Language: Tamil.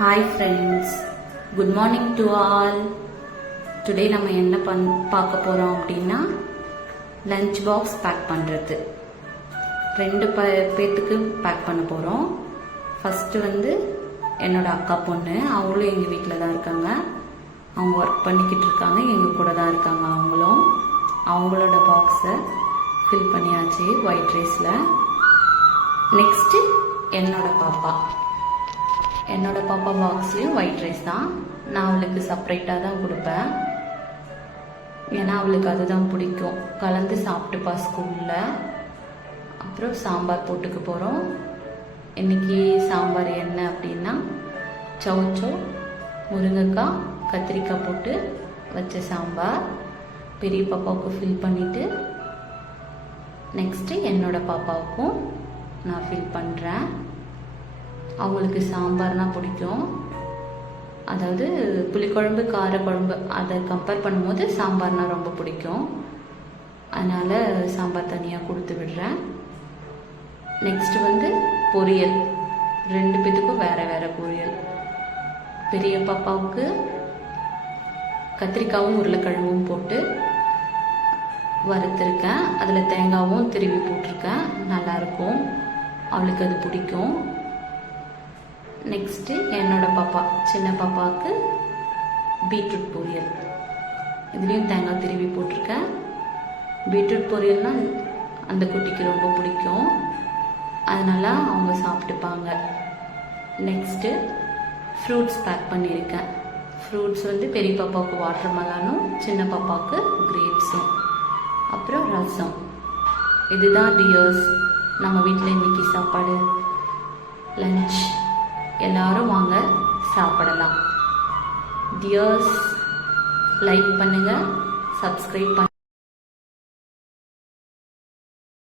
Hi friends, good morning to all. Today நம்ம என்ன பார்க்க போறோம் அப்படின்னா லஞ்ச் பாக்ஸ் பேக் பண்றது. ரெண்டு பேத்துக்கு பேக் பண்ண போறோம். ஃபர்ஸ்ட் வந்து என்னோட அக்கா பொண்ணு, அவங்களும் எங்க வீட்டில் தான் இருக்காங்க. அவங்க ஒர்க் பண்ணிக்கிட்டு இருக்காங்க, எங்க கூட தான் இருக்காங்க. அவங்களோட பாக்ஸை ஃபில் பண்ணியாச்சு ஒயிட் ரைஸ்ல. நெக்ஸ்ட் என்னோட பாப்பா பாக்ஸ்லையும் ஒயிட் ரைஸ் தான். நான் அவளுக்கு செப்பரேட்டாக தான் கொடுப்பேன், ஏன்னா அவளுக்கு அதுதான் பிடிக்கும். கலந்து சாப்பிட்டுப்பா ஸ்கூலில். அப்புறம் சாம்பார் போட்டுக்க போகிறோம். இன்னைக்கு சாம்பார் என்ன அப்படின்னா சௌச்சோ, முருங்கைக்காய், கத்திரிக்காய் போட்டு வச்ச சாம்பார். பெரிய பாப்பாவுக்கு ஃபில் பண்ணிவிட்டு நெக்ஸ்ட்டு என்னோட பாப்பாவுக்கும் நான் ஃபில் பண்ணுறேன். அவங்களுக்கு சாம்பார்னால் பிடிக்கும். அதாவது புளிக்குழம்பு, காரக்குழம்பு அதை கம்பேர் பண்ணும்போது சாம்பார்னால் ரொம்ப பிடிக்கும். அதனால் சாம்பார் தனியாக கொடுத்து விடுறேன். நெக்ஸ்ட் வந்து பொரியல், ரெண்டு பேத்துக்கும் வேறு வேறு பொரியல். பெரிய பாப்பாவுக்கு கத்திரிக்காயும் உருளைக்கிழங்கும் போட்டு வறுத்துருக்கேன். அதில் தேங்காயும் திருவி போட்டிருக்கேன். நல்லாயிருக்கும், அவளுக்கு அது பிடிக்கும். நெக்ஸ்ட்டு என்னோட பாப்பா, சின்ன பாப்பாவுக்கு பீட்ரூட் பொரியல். இதுலேயும் தேங்காய் திருவி போட்டிருக்கேன். பீட்ரூட் பொரியல்னால் அந்த குட்டிக்கு ரொம்ப பிடிக்கும், அதனால அவங்க சாப்பிட்டுப்பாங்க. நெக்ஸ்ட்டு ஃப்ரூட்ஸ் பேக் பண்ணியிருக்கேன். ஃப்ரூட்ஸ் வந்து பெரிய பாப்பாவுக்கு வாட்டர் மெலனும், சின்ன பாப்பாவுக்கு கிரேப்ஸும். அப்புறம் ரசம். இதுதான் டியர்ஸ் நம்ம வீட்டில் இன்னைக்கு சாப்பாடு, லஞ்ச். எல்லாரும் வாங்க சாப்பிடலாம். டியர்ஸ், லைக் பண்ணுங்க, சப்ஸ்கிரைப் பண்ணுங்க.